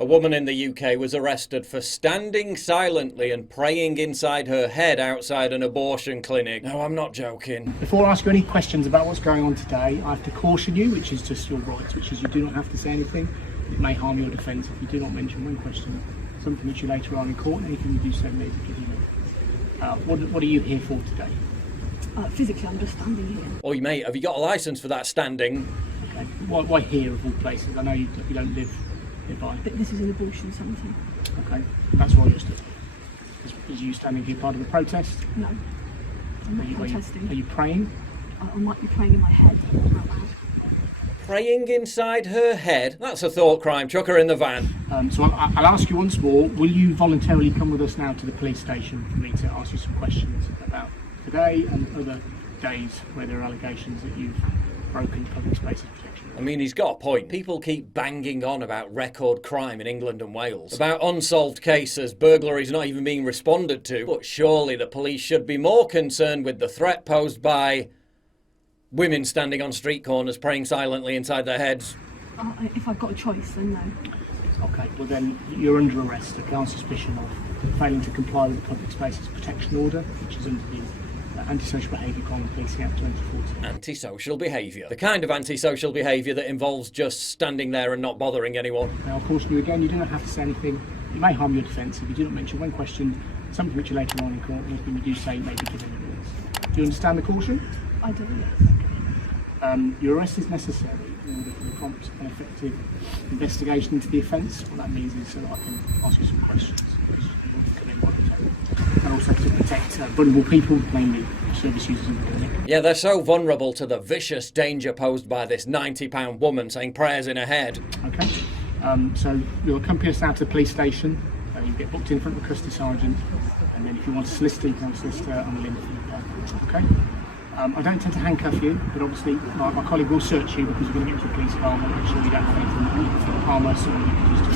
A woman in the UK was arrested for standing silently and praying inside her head outside an abortion clinic. No, I'm not joking. Before I ask you any questions about what's going on today, I have to caution you, which is just your rights, which is you do not have to say anything. It may harm your defence if you do not mention one question, something which you later on in court, and anything you do say may be given. What are you here for today? Physically, I'm just standing here. Oi mate, have you got a licence for that standing? Okay. Why here of all places? I know you don't live nearby. But this is an abortion centre. Okay, that's why you're stood. Is you standing here part of the protest? No, I'm not protesting. Are you praying? I might be praying in my head out loud. Praying inside her head? That's a thought crime. Chuck her in the van. So I'll ask you once more, will you voluntarily come with us now to the police station for me to ask you some questions about today and other days where there are allegations that you've broken public spaces protection? I mean, he's got a point. People keep banging on about record crime in England and Wales, about unsolved cases, burglaries not even being responded to. But surely the police should be more concerned with the threat posed by women standing on street corners praying silently inside their heads. If I've got a choice, then no. Okay, well then you're under arrest on suspicion of failing to comply with the Public Spaces Protection Order, which is under the Antisocial Behaviour Crime and Policing Act 2014. Antisocial behaviour. The kind of antisocial behaviour that involves just standing there and not bothering anyone. Now, I'll caution you again, you do not have to say anything. It may harm your defence if you do not mention one question, something which you later on in court, anything you do say may be given evidence. Do you understand the caution? I do, yes. Your arrest is necessary in order for the prompt and effective investigation into the offence. What that means is so that I can ask you some questions, because you want to come in voluntarily. And also to protect vulnerable people, mainly service users in the clinic. Yeah, they're so vulnerable to the vicious danger posed by this £90 woman saying prayers in her head. Okay, so you'll accompany us now to the police station. You get booked in front of the custody sergeant, and then if you want a solicitor, you can have a solicitor on the limb for you. Okay. I don't intend to handcuff you, but obviously my colleague will search you because we're going to get to the police car and make sure you don't have anything that you can harm us or you can use to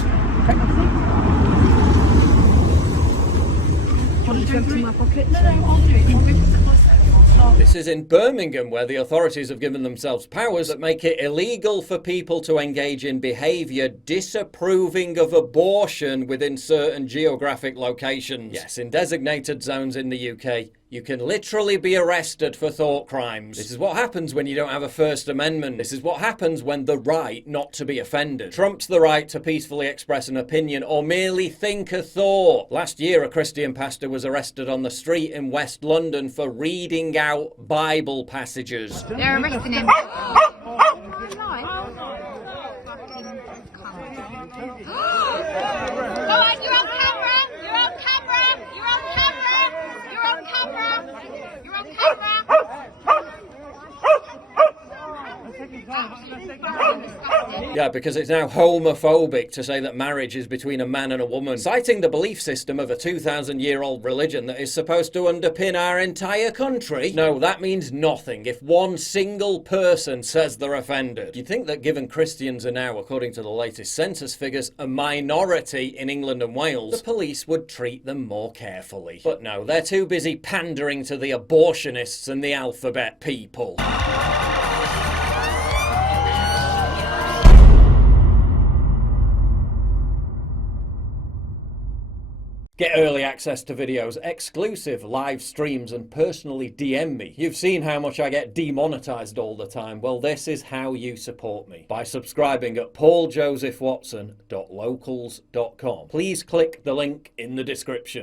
Do you want to jump in my pocket? No, I'll do it. I'll go put it myself. I'll start. This is in Birmingham, where the authorities have given themselves powers that make it illegal for people to engage in behaviour disapproving of abortion within certain geographic locations. Yes, in designated zones in the UK, you can literally be arrested for thought crimes. This is what happens when you don't have a First Amendment. This is what happens when the right not to be offended trumps the right to peacefully express an opinion or merely think a thought. Last year, a Christian pastor was arrested on the street in West London for reading out Bible passages. They're arresting him. Yeah, because it's now homophobic to say that marriage is between a man and a woman, citing the belief system of a 2,000-year-old religion that is supposed to underpin our entire country. No, that means nothing if one single person says they're offended. You'd think that given Christians are now, according to the latest census figures, a minority in England and Wales, the police would treat them more carefully. But no, they're too busy pandering to the abortionists and the alphabet people. Get early access to videos, exclusive live streams, and personally DM me. You've seen how much I get demonetized all the time. Well, this is how you support me. By subscribing at pauljosephwatson.locals.com. Please click the link in the description.